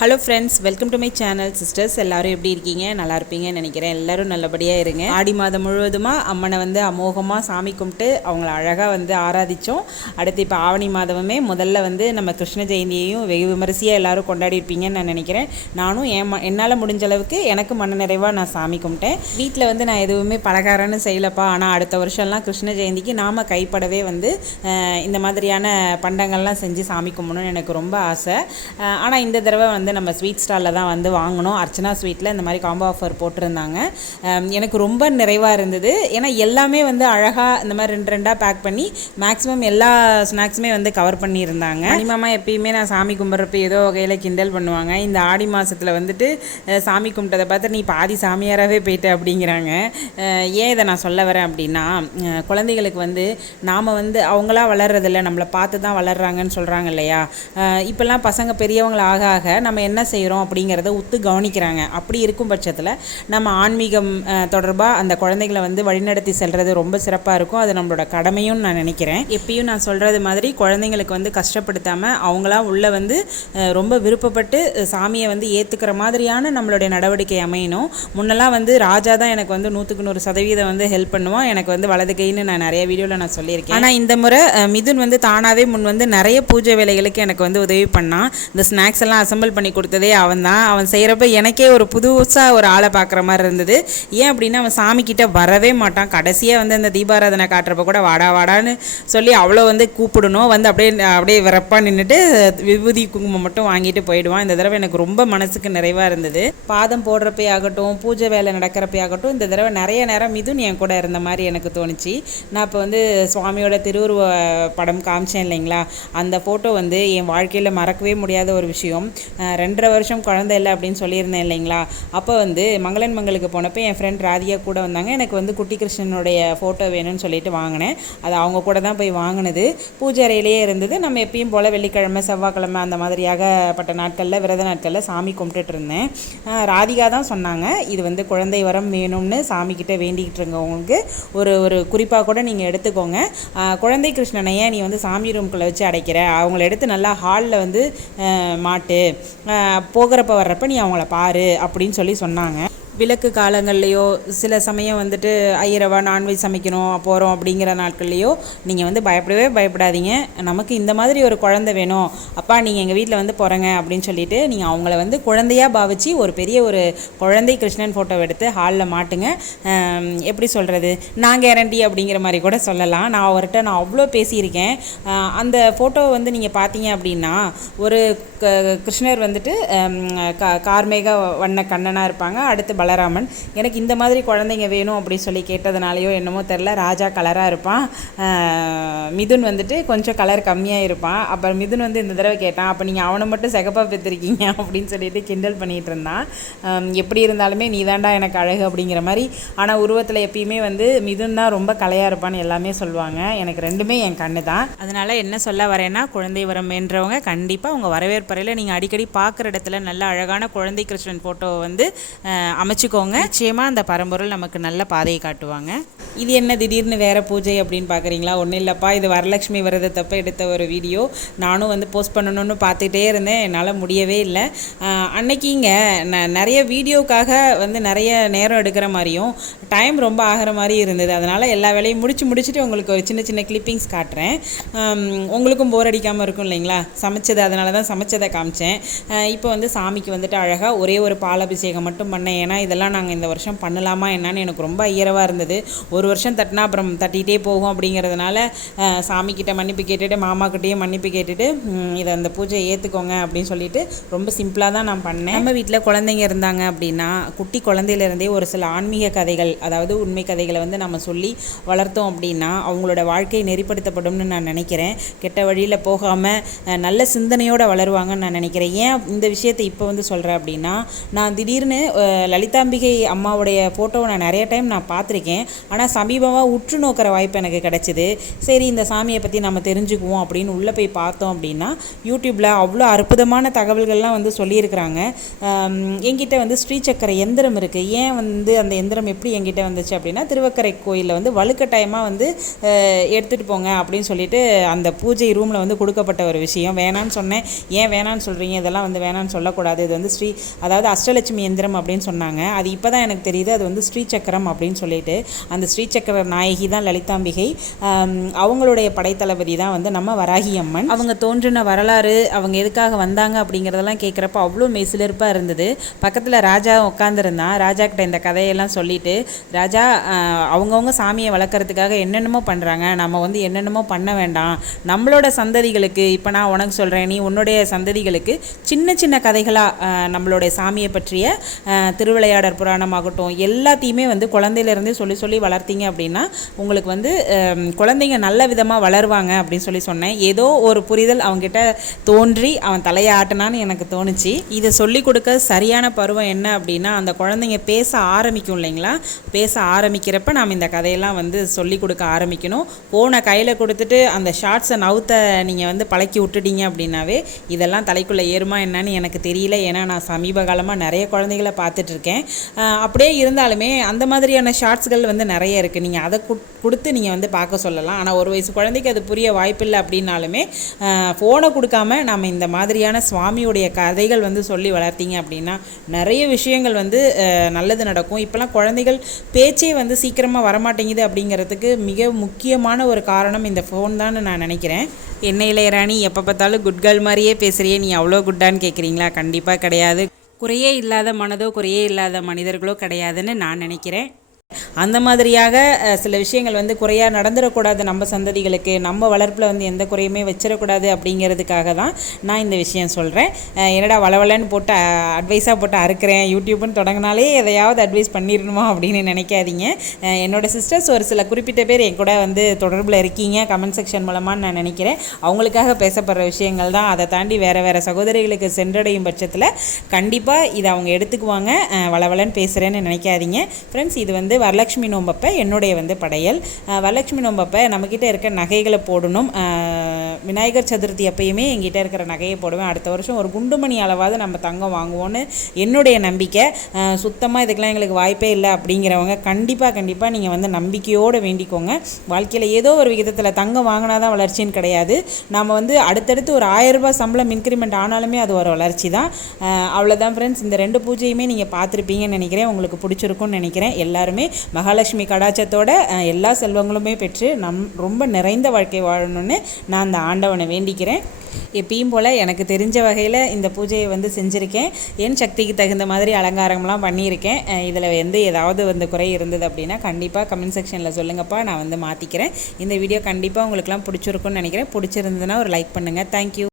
Hello friends welcome to my channel sisters எல்லாரும் எப்படி இருக்கீங்க? நல்லா இருப்பீங்கன்னு நினைக்கிறேன். எல்லாரும் நல்லபடியாக இருங்க. ஆடி மாதம் முழுவதுமாக அம்மனை வந்து அமோகமாக சாமி கும்பிட்டு அவங்கள அழகாக வந்து ஆராதித்தோம் அடுத்து இப்போ ஆவணி மாதமுமே முதல்ல வந்து நம்ம கிருஷ்ண ஜெயந்தியையும் வெகு விமரிசையாக எல்லாரும் கொண்டாடி இருப்பீங்கன்னு நான் நினைக்கிறேன். நானும் என் என்னால் முடிஞ்ச அளவுக்கு எனக்கு மன நிறைவாக நான் சாமி கும்பிட்டேன். வீட்டில் வந்து நான் எதுவுமே பலகாரம்னு செய்யலப்பா. ஆனால் அடுத்த வருஷம்லாம் கிருஷ்ண ஜெயந்திக்கு நாம் கைப்படவே வந்து இந்த மாதிரியான பண்டங்கள்லாம் செஞ்சு சாமி கும்பிடணும்னு எனக்கு ரொம்ப ஆசை. ஆனால் இந்த தடவை வந்து நம்ம ஸ்வீட் ஸ்டாலில் தான் வந்து வாங்கினோம் அர்ச்சனா ஸ்வீட்டில் இந்த மாதிரி காம்போ ஆஃபர் போட்டிருந்தாங்க. எனக்கு ரொம்ப நிறைவாக இருந்தது. ஏன்னா எல்லாமே வந்து அழகாக இந்த மாதிரி ரெண்டு ரெண்டாக பேக் பண்ணி மேக்ஸிமம் எல்லா ஸ்நாக்ஸுமே வந்து கவர் பண்ணியிருந்தாங்க. அனிமாமா எப்பயுமே நான் சாமி கும்பிட்றப்ப ஏதோ வகையில் கிண்டல் பண்ணுவாங்க. இந்த ஆடி மாதத்தில் வந்துட்டு சாமி கும்பிட்டதை பார்த்து நீ பாதி சாமியாராகவே போயிட்ட அப்படிங்கிறாங்க. ஏன் இதை நான் சொல்ல வரேன் அப்படின்னா குழந்தைகளுக்கு வந்து நாம் வந்து அவங்களா வளர்றதில்ல நம்மளை பார்த்து தான் வளர்றாங்கன்னு சொல்கிறாங்க இல்லையா? இப்போல்லாம் பசங்க பெரியவங்கள ஆக ஆக நம்ம என்ன செய்கிறோம் அப்படிங்கிறத உத்து கவனிக்கிறாங்க. அப்படி இருக்கும் பட்சத்தில் நம்ம ஆன்மீகம் தொடர்பாக அந்த குழந்தைகளை வந்து வழிநடத்தி செல்கிறது ரொம்ப சிறப்பாக இருக்கும். அது நம்மளோட கடமையும் நான் நினைக்கிறேன். எப்பயும் நான் சொல்கிறது மாதிரி குழந்தைங்களுக்கு வந்து கஷ்டப்படுத்தாமல் அவங்களா உள்ளே வந்து ரொம்ப விருப்பப்பட்டு சாமியை வந்து ஏற்றுக்கிற மாதிரியான நம்மளுடைய நடவடிக்கை அமையணும். முன்னெல்லாம் வந்து ராஜா தான் எனக்கு வந்து நூற்றுக்கு நூறு சதவீதம் வந்து ஹெல்ப் பண்ணுவான். எனக்கு வந்து வலது கைன்னு நான் நிறைய வீடியோவில் நான் சொல்லியிருக்கேன். ஆனால் இந்த முறை மிதுன் வந்து தானாகவே முன் வந்து நிறைய பூஜை வேலைகளுக்கு எனக்கு வந்து உதவி பண்ணான். இந்த ஸ்நாக்ஸ் எல்லாம் அசம்பிள் பண்ணி கொடுத்ததே அவன் தான். அவன் செய்கிறப்ப எனக்கே ஒரு புதுசாக ஒரு ஆளை பார்க்குற மாதிரி இருந்தது. ஏன் அப்படின்னா அவன் சாமிக்கிட்ட வரவே மாட்டான். கடைசியாக வந்து அந்த தீபாராதனை காட்டுறப்ப கூட வாடா வாடான்னு சொல்லி அவ்வளோ வந்து கூப்பிடணும். வந்து அப்படியே அப்படியே விறப்பாக நின்றுட்டு விபூதி குங்குமம் மட்டும் வாங்கிட்டு போயிடுவான். இந்த தடவை எனக்கு ரொம்ப மனசுக்கு நிறைவாக இருந்தது. பாதம் போடுறப்பே ஆகட்டும் பூஜை வேலை நடக்கிறப்பே ஆகட்டும் இந்த தடவை நிறைய நேரம் மிதுன் என் கூட இருந்த மாதிரி எனக்கு தோணுச்சு. நான் இப்போ வந்து சுவாமியோட திருவுருவ படம் காமிச்சேன் இல்லைங்களா? அந்த ஃபோட்டோ வந்து என் வாழ்க்கையில் மறக்கவே முடியாத ஒரு விஷயம். ரெண்டரை வருஷம் குழந்தை இல்லை அப்படின்னு சொல்லியிருந்தேன் இல்லைங்களா? அப்போ வந்து மங்களன் மங்களுக்கு போனப்போ என் ஃப்ரெண்ட் ராதிகா கூட வந்தாங்க. எனக்கு வந்து குட்டி கிருஷ்ணனுடைய ஃபோட்டோ வேணும்னு சொல்லிட்டு வாங்கினேன். அது அவங்க கூட தான் போய் வாங்கினது. பூஜை அறையிலேயே இருந்தது. நம்ம எப்பயும் போல் வெள்ளிக்கிழமை செவ்வாய்க்கிழமை அந்த மாதிரியாகப்பட்ட நாட்களில் விரத நாட்களில் சாமி கும்பிட்டுட்டு இருந்தேன். ராதிகா தான் சொன்னாங்க. இது வந்து குழந்தை வரம் வேணும்னு சாமிக்கிட்ட வேண்டிக்கிட்டு இருக்கவங்களுக்கு ஒரு ஒரு குறிப்பாக கூட நீங்கள் எடுத்துக்கோங்க. குழந்தை கிருஷ்ணனை ஏன் நீ வந்து சாமி ரூம்குள்ளே வச்சு அடைக்கிற. அவங்கள எடுத்து நல்லா ஹாலில் வந்து மாட்டு. போகிறப்ப வர்றப்ப நீ அவங்கள பாரு அப்படின்னு சொல்லி சொன்னாங்க. விளக்கு காலங்கள்லேயோ சில சமயம் வந்துட்டு ஐயரவா நான்வெஜ் சமைக்கணும் போகிறோம் அப்படிங்கிற நாட்கள்லேயோ நீங்கள் வந்து பயப்படவே பயப்படாதீங்க. நமக்கு இந்த மாதிரி ஒரு குழந்தை வேணும். அப்பா நீங்கள் எங்கள் வீட்டில் வந்து போகிறங்க அப்படின்னு சொல்லிட்டு நீங்கள் அவங்கள வந்து குழந்தையாக பாவிச்சு ஒரு பெரிய ஒரு குழந்தை கிருஷ்ணன் ஃபோட்டோ எடுத்து ஹாலில் மாட்டுங்க. எப்படி சொல்கிறது நான் கேரண்டி அப்படிங்கிற மாதிரி கூட சொல்லலாம். நான் அவர்கிட்ட நான் அவ்வளோ பேசியிருக்கேன். அந்த ஃபோட்டோவை வந்து நீங்கள் பார்த்தீங்க அப்படின்னா ஒரு க- கிருஷ்ணர் வந்துட்டு கார்மேக வண்ண கண்ணனாக இருப்பாங்க. அடுத்து கலராமன். எனக்கு இந்த மாதிரி குழந்தைங்க வேணும் அப்படின்னு சொல்லி கேட்டதுனாலையோ என்னமோ தெரில ராஜா கலராக இருப்பான். மிதுன் வந்துட்டு கொஞ்சம் கலர் கம்மியாக இருப்பான். அப்புறம் மிதுன் வந்து இந்த தடவை கேட்டான் அப்போ நீங்கள் அவனை மட்டும் சிகப்பாக பெற்றிருக்கீங்க அப்படின்னு சொல்லிட்டு கிண்டல் பண்ணிகிட்டு இருந்தான். எப்படி இருந்தாலுமே நீ தாண்டா எனக்கு அழகு அப்படிங்கிற மாதிரி. ஆனால் உருவத்தில் எப்பயுமே வந்து மிதுன் தான் ரொம்ப கலையாக இருப்பான்னு எல்லாமே சொல்லுவாங்க. எனக்கு ரெண்டுமே என் கண்ணு தான். அதனால் என்ன சொல்ல வரேன்னா குழந்தை வரம் என்றவங்க கண்டிப்பாக உங்கள் வரவேற்பறையில் நீங்கள் அடிக்கடி பார்க்குற இடத்துல நல்ல அழகான குழந்தை கிருஷ்ணன் ஃபோட்டோவை வந்து அமைச்சு அமைச்சுக்கோங்க நிச்சயமாக அந்த பரம்பொருள் நமக்கு நல்ல பாதையை காட்டுவாங்க. இது என்ன திடீர்னு வேறு பூஜை அப்படின்னு பார்க்குறீங்களா ஒன்றும் இல்லைப்பா. இது வரலட்சுமி விரதத்தப்போ எடுத்த ஒரு வீடியோ. நானும் வந்து போஸ்ட் பண்ணணும்னு பார்த்துட்டே இருந்தேன். என்னால் முடியவே இல்லை. அன்னைக்கிங்க ந நிறைய வீடியோக்காக வந்து நிறைய நேரம் எடுக்கிற மாதிரியும் டைம் ரொம்ப ஆகிற மாதிரி இருந்தது. அதனால் எல்லா வேலையும் முடிச்சு முடிச்சுட்டு உங்களுக்கு ஒரு சின்ன சின்ன கிளிப்பிங்ஸ் காட்டுறேன். உங்களுக்கும் போர் அடிக்காமல் இருக்கும் இல்லைங்களா? சமைச்சது அதனால தான் சமைச்சதை காமிச்சேன். இப்போ வந்து சாமிக்கு வந்துட்டு அழகாக ஒரே ஒரு பாலாபிஷேகம் மட்டும் பண்ணேன். ஏன்னா இதெல்லாம் நாங்கள் இந்த வருஷம் பண்ணலாமா என்னன்னு எனக்கு ரொம்ப ஐயரவாக இருந்தது. ஒரு வருஷம் தட்டினா அப்புறம் தட்டிகிட்டே போகும் அப்படிங்கிறதுனால சாமிக்கிட்ட மன்னிப்பு கேட்டுட்டு மாமாக்கிட்டேயும் மன்னிப்பு கேட்டுட்டு இதை அந்த பூஜையை ஏற்றுக்கோங்க அப்படின்னு சொல்லிட்டு ரொம்ப சிம்பிளாக தான் நான் பண்ணேன். நம்ம வீட்டில் குழந்தைங்க இருந்தாங்க அப்படின்னா குட்டி குழந்தையிலேருந்தே ஒரு சில ஆன்மீக கதைகள் அதாவது உண்மை கதைகளை வந்து நம்ம சொல்லி வளர்த்தோம் அப்படின்னா அவங்களோட வாழ்க்கை நெறிப்படுத்தப்படும்னு நான் நினைக்கிறேன். கெட்ட வழியில் போகாமல் நல்ல சிந்தனையோடு வளருவாங்கன்னு நான் நினைக்கிறேன். ஏன் இந்த விஷயத்தை இப்போ வந்து சொல்கிறேன் அப்படின்னா நான் திடீர்னு லலிதாம்பிகை அம்மாவுடைய ஃபோட்டோவை நான் நிறைய டைம் நான் பார்த்துருக்கேன். ஆனால் சமீபமாக உற்று நோக்கிற வாய்ப்பு எனக்கு கிடச்சிது. சரி இந்த சாமியை பற்றி நம்ம தெரிஞ்சுக்குவோம் அப்படின்னு உள்ளே போய் பார்த்தோம் அப்படின்னா யூடியூப்பில் அவ்வளோ அற்புதமான தகவல்கள்லாம் வந்து சொல்லியிருக்கிறாங்க. கேட்குறாங்க என்கிட்ட வந்து ஸ்ரீசக்கர எந்திரம் இருக்குது ஏன் வந்து அந்த எந்திரம் எப்படி என்கிட்ட வந்துச்சு அப்படின்னா திருவக்கரை கோயிலில் வந்து வலுக்கட்டாயமாக வந்து எடுத்துகிட்டு போங்க அப்படின்னு சொல்லிட்டு அந்த பூஜை ரூமில் வந்து கொடுக்கப்பட்ட ஒரு விஷயம். வேணான்னு சொன்னேன். ஏன் வேணான்னு சொல்கிறீங்க இதெல்லாம் வந்து வேணான்னு சொல்லக்கூடாது. இது வந்து ஸ்ரீ அதாவது அஷ்டலட்சுமி எந்திரம் அப்படின்னு சொன்னாங்க. அது இப்போ தான் எனக்கு தெரியுது. அது வந்து ஸ்ரீசக்கரம் அப்படின்னு சொல்லிட்டு. அந்த ஸ்ரீசக்கர நாயகி தான் லலிதாம்பிகை. அவங்களுடைய படைத்தளபதி தான் வந்து நம்ம வராகி அம்மன். அவங்க தோன்றின வரலாறு அவங்க எதுக்காக வந்தாங்க அப்படிங்கிறதெல்லாம் கேட்குறப்ப அவ்வளோ மெய்சிலிருப்பாக இருந்தது. பக்கத்தில் ராஜா உட்காந்துருந்தான் ராஜா கிட்ட இந்த கதையெல்லாம் சொல்லிட்டு ராஜா அவங்கவுங்க சாமியை வளர்க்குறதுக்காக என்னென்னமோ பண்ணுறாங்க நம்ம வந்து என்னென்னமோ பண்ண வேண்டாம். நம்மளோட சந்ததிகளுக்கு இப்போ நான் உனக்கு சொல்கிறேன் நீ உன்னுடைய சந்ததிகளுக்கு சின்ன சின்ன கதைகளாக நம்மளுடைய சாமியை பற்றிய திருவிளையாடற் புராணமாகட்டும் எல்லாத்தையுமே வந்து குழந்தையிலேருந்தே சொல்லி சொல்லி வளர்த்தீங்க அப்படின்னா உங்களுக்கு வந்து குழந்தைங்க நல்ல விதமாக வளருவாங்க அப்படின்னு சொல்லி சொன்னேன். ஏதோ ஒரு புரிதல் அவங்ககிட்ட தோன்றி அவன் தலையை ஆட்டினான்னு எனக்கு தோணுச்சு. இது சொல்லிக் கொடுக்க சரியான பருவம் என்ன அப்படின்னா அந்த குழந்தைங்க பேச ஆரம்பிக்கும் இல்லைங்களா? பேச ஆரம்பிக்கிறப்ப நாம் இந்த கதையெல்லாம் வந்து சொல்லிக் கொடுக்க ஆரம்பிக்கணும். ஃபோனை கையில் கொடுத்துட்டு அந்த ஷார்ட்ஸை நவுத்த நீங்கள் வந்து பழக்கி விட்டுட்டீங்க அப்படின்னாவே இதெல்லாம் தலைக்குள்ளே ஏறுமா என்னன்னு எனக்கு தெரியல. ஏன்னா நான் சமீப காலமாக நிறைய குழந்தைகளை பார்த்துட்ருக்கேன் அப்படியே இருந்தாலுமே அந்த மாதிரியான ஷார்ட்ஸ்கள் வந்து நிறைய இருக்குது நீங்கள் அதை கொடுத்து நீங்கள் வந்து பார்க்க சொல்லலாம். ஆனால் ஒரு வயசு குழந்தைக்கு அது புரிய வாய்ப்பில்லை அப்படின்னாலுமே ஃபோனை கொடுக்காம நம்ம இந்த மாதிரியான சுவாமியுடைய கதைகள் வந்து சொல்லி சொல்லி வளர்த்தீங்க அப்படின்னா நிறைய விஷயங்கள் வந்து நல்லது நடக்கும். இப்போலாம் குழந்தைகள் பேச்சே வந்து சீக்கிரமாக வரமாட்டேங்குது அப்படிங்கிறதுக்கு மிக முக்கியமான ஒரு காரணம் இந்த ஃபோன் தான் நான் நினைக்கிறேன். என்ன இளையராணி எப்போ பார்த்தாலும் குட் கேர்ள் மாதிரியே பேசுகிறியே நீ அவ்வளோ குட்டான்னு கேட்குறீங்களா கண்டிப்பாக கிடையாது. குறையே இல்லாத மனதோ குறையே இல்லாத மனிதர்களோ கிடையாதுன்னு நான் நினைக்கிறேன். அந்த மாதிரியாக சில விஷயங்கள் வந்து குறையாக நடந்துடக்கூடாது நம்ம சந்ததிகளுக்கு. நம்ம வளர்ப்பில் வந்து எந்த குறையுமே வச்சிடக்கூடாது அப்படிங்கிறதுக்காக தான் நான் இந்த விஷயம் சொல்கிறேன் என்னடா வளவலன்னு போட்டு அட்வைஸாக போட்டு அறுக்கிறேன். யூடியூப்னு தொடங்கினாலே எதையாவது அட்வைஸ் பண்ணிடணுமா அப்படின்னு நினைக்காதீங்க. என்னோடய என்னோட சிஸ்டர்ஸ் ஒரு சில குறிப்பிட்ட பேர் என் கூட வந்து தொடர்பில் இருக்கீங்க. கமெண்ட் செக்ஷன் மூலமாக நான் நினைக்கிறேன். அவங்களுக்காக பேசப்படுற விஷயங்கள் தான். அதை தாண்டி வேறு வேறு சகோதரிகளுக்கு சென்றடையும் பட்சத்தில் கண்டிப்பாக இதை அவங்க எடுத்துக்குவாங்க. வளவலன்னு பேசுகிறேன்னு நினைக்காதீங்க. ஃப்ரெண்ட்ஸ் இது வந்து வரலட்சுமி நோம்பப்ப என்னுடைய வந்து படையல். வரலட்சுமி நோம்பப்ப நம்மக்கிட்ட இருக்க நகைகளை போடணும். விநாயகர் சதுர்த்தி அப்பயுமே எங்கிட்ட இருக்கிற நகையை போடுவேன். அடுத்த வருஷம் ஒரு குண்டுமணி அளவாவது நம்ம தங்கம் வாங்குவோன்னு என்னுடைய நம்பிக்கை. சுத்தமாக இதுக்கெல்லாம் எங்களுக்கு வாய்ப்பே இல்லை அப்படிங்கிறவங்க கண்டிப்பாக கண்டிப்பாக நீங்கள் வந்து நம்பிக்கையோடு வேண்டிக்கோங்க. வாழ்க்கையில் ஏதோ ஒரு விகிதத்தில் தங்கம் வாங்கினா தான் வளர்ச்சின்னு கிடையாது. நம்ம வந்து அடுத்தடுத்து ஒரு ஆயிரம் ரூபாய் சம்பளம் இன்க்ரிமெண்ட் ஆனாலுமே அது ஒரு வளர்ச்சி தான். அவ்வளோதான் ஃப்ரெண்ட்ஸ் இந்த ரெண்டு பூஜையுமே நீங்கள் பார்த்துருப்பீங்கன்னு நினைக்கிறேன். உங்களுக்கு பிடிச்சிருக்கும்னு நினைக்கிறேன். எல்லாருமே மகாலட்சுமி கடாச்சத்தோட எல்லா செல்வங்களுமே பெற்று நம் ரொம்ப நிறைந்த வாழ்க்கை வாழணும்னு நான் அந்த ஆண்டவனை வேண்டிக்கிறேன். எப்பயும் போல் எனக்கு தெரிஞ்ச வகையில் இந்த பூஜையை வந்து செஞ்சுருக்கேன். என் சக்திக்கு தகுந்த மாதிரி அலங்காரம்லாம் பண்ணியிருக்கேன். இதில் வந்து ஏதாவது வந்து குறை இருந்தது அப்படின்னா கண்டிப்பாக கமெண்ட் செக்ஷனில் சொல்லுங்கப்பா நான் வந்து மாற்றிக்கிறேன் இந்த வீடியோ கண்டிப்பாக உங்களுக்குலாம் பிடிச்சிருக்குன்னு நினைக்கிறேன். பிடிச்சிருந்ததுன்னா ஒரு லைக் பண்ணுங்கள் தேங்க்யூ